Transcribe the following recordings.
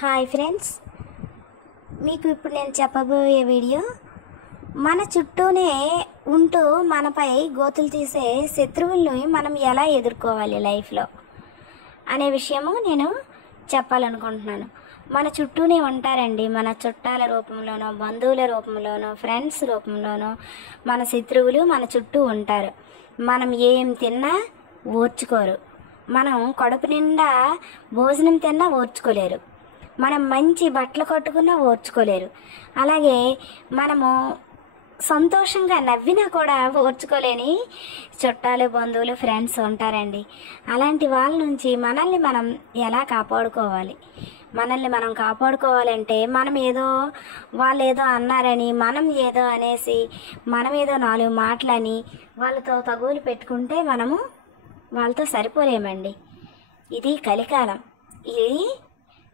Hi friends, మీకు ఇప్పుడు నేను చెప్పబోయే వీడియో మన చుట్టూనే ఉంటూ మనపై గోతులు తీసే శత్రువుల్ని మనం ఎలా ఎదుర్కోవాలి లైఫ్లో అనే విషయము నేను చెప్పాలనుకుంటున్నాను. మన చుట్టూనే ఉంటారండి. మన చుట్టాల రూపంలోనో, బంధువుల రూపంలోనో, ఫ్రెండ్స్ రూపంలోనో మన శత్రువులు మన చుట్టూ ఉంటారు. మనం ఏం తిన్నా ఓర్చుకోరు. మనం కడుపు నిండా భోజనం తిన్నా ఓర్చుకోలేరు. మనం మంచి బట్టలు కట్టుకున్నా ఓర్చుకోలేరు. అలాగే మనము సంతోషంగా నవ్వినా కూడా ఓర్చుకోలేని చుట్టాలు, బంధువులు, ఫ్రెండ్స్ ఉంటారండి. అలాంటి వాళ్ళ నుంచి మనల్ని మనం ఎలా కాపాడుకోవాలి? మనల్ని మనం కాపాడుకోవాలంటే మనం ఏదో వాళ్ళు ఏదో అన్నారని మనం ఏదో అనేసి మనం ఏదో 4 మాటలని వాళ్ళతో తగులు పెట్టుకుంటే మనము వాళ్ళతో సరిపోలేమండి. ఇది కలికాలం. ఇది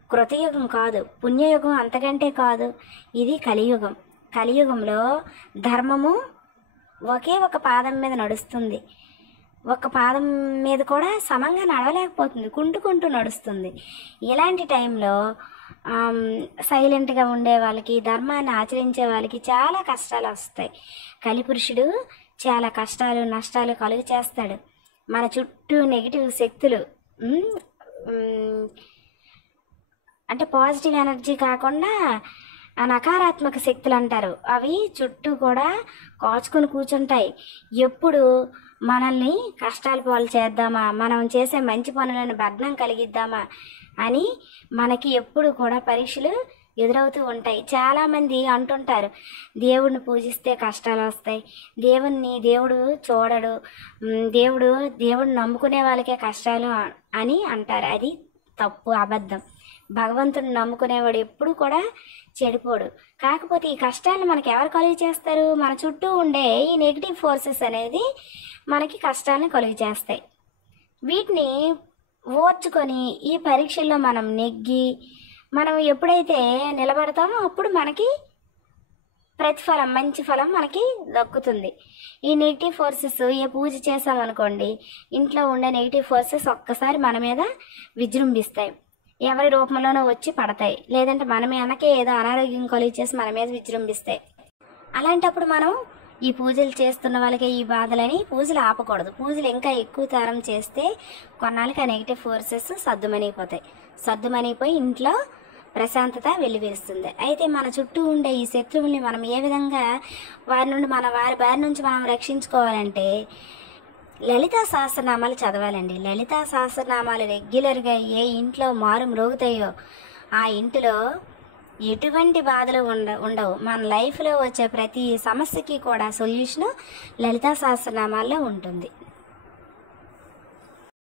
కృతయుగం కాదు, పుణ్యయుగం అంతకంటే కాదు. ఇది కలియుగం. కలియుగంలో ధర్మము ఒకే ఒక పాదం మీద నడుస్తుంది. ఒక పాదం మీద కూడా సమంగా నడవలేకపోతుంది, కుంటుకుంటూ నడుస్తుంది. ఇలాంటి టైంలో సైలెంట్గా ఉండే వాళ్ళకి, ధర్మాన్ని ఆచరించే వాళ్ళకి చాలా కష్టాలు వస్తాయి. కలిపురుషుడు చాలా కష్టాలు, నష్టాలు కలుగు చేస్తాడు. మన చుట్టూ నెగిటివ్ శక్తులు అంటే పాజిటివ్ ఎనర్జీ కాకుండా నకారాత్మక శక్తులు అంటారు, అవి చుట్టూ కూడా కాచుకొని కూర్చుంటాయి. ఎప్పుడు మనల్ని కష్టాల పాలు చేద్దామా, మనం చేసే మంచి పనులను భగ్నం కలిగిద్దామా అని మనకి ఎప్పుడు కూడా పరీక్షలు ఎదురవుతూ ఉంటాయి. చాలామంది అంటుంటారు, దేవుడిని పూజిస్తే కష్టాలు వస్తాయి, దేవుడు చూడడు, దేవుడిని నమ్ముకునే వాళ్ళకే కష్టాలు అని అంటారు. అది తప్పు, అబద్ధం. భగవంతుడిని నమ్ముకునేవాడు ఎప్పుడు కూడా చెడిపోడు. కాకపోతే ఈ కష్టాలను మనకి ఎవరు కలుగు చేస్తారు? మన చుట్టూ ఉండే ఈ నెగిటివ్ ఫోర్సెస్ అనేది మనకి కష్టాలను కలుగు చేస్తాయి. వీటిని ఓర్చుకొని ఈ పరీక్షల్లో మనం నెగ్గి మనం ఎప్పుడైతే నిలబడతామో అప్పుడు మనకి ప్రతిఫలం, మంచి ఫలం మనకి దక్కుతుంది. ఈ నెగిటివ్ ఫోర్సెస్ ఏ పూజ చేసామనుకోండి, ఇంట్లో ఉండే నెగిటివ్ ఫోర్సెస్ ఒక్కసారి మన మీద విజృంభిస్తాయి. ఎవరి రూపంలోనో వచ్చి పడతాయి, లేదంటే మన వెనకే ఏదో అనారోగ్యం కలుగు చేసి మన మీద విజృంభిస్తాయి. అలాంటప్పుడు మనం ఈ పూజలు చేస్తున్న వాళ్ళకి ఈ బాధలని పూజలు ఆపకూడదు. పూజలు ఇంకా ఎక్కువ తరం చేస్తే కొన్నాళ్ళకి ఆ నెగిటివ్ ఫోర్సెస్ సద్దుమణిపోయి ఇంట్లో ప్రశాంతత వెల్లివిరుస్తుంది. అయితే మన చుట్టూ ఉండే ఈ శత్రువుల్ని మనం ఏ విధంగా వారి బారి నుంచి మనం రక్షించుకోవాలంటే లలితా సహస్రనామాలు చదవాలండి. లలితా సహస్రనామాలు రెగ్యులర్గా ఏ ఇంట్లో మారు మ్రోగుతాయో ఆ ఇంటిలో ఎటువంటి బాధలు ఉండవు. మన లైఫ్లో వచ్చే ప్రతి సమస్యకి కూడా సొల్యూషన్ లలితా సహస్రనామాల్లో ఉంటుంది.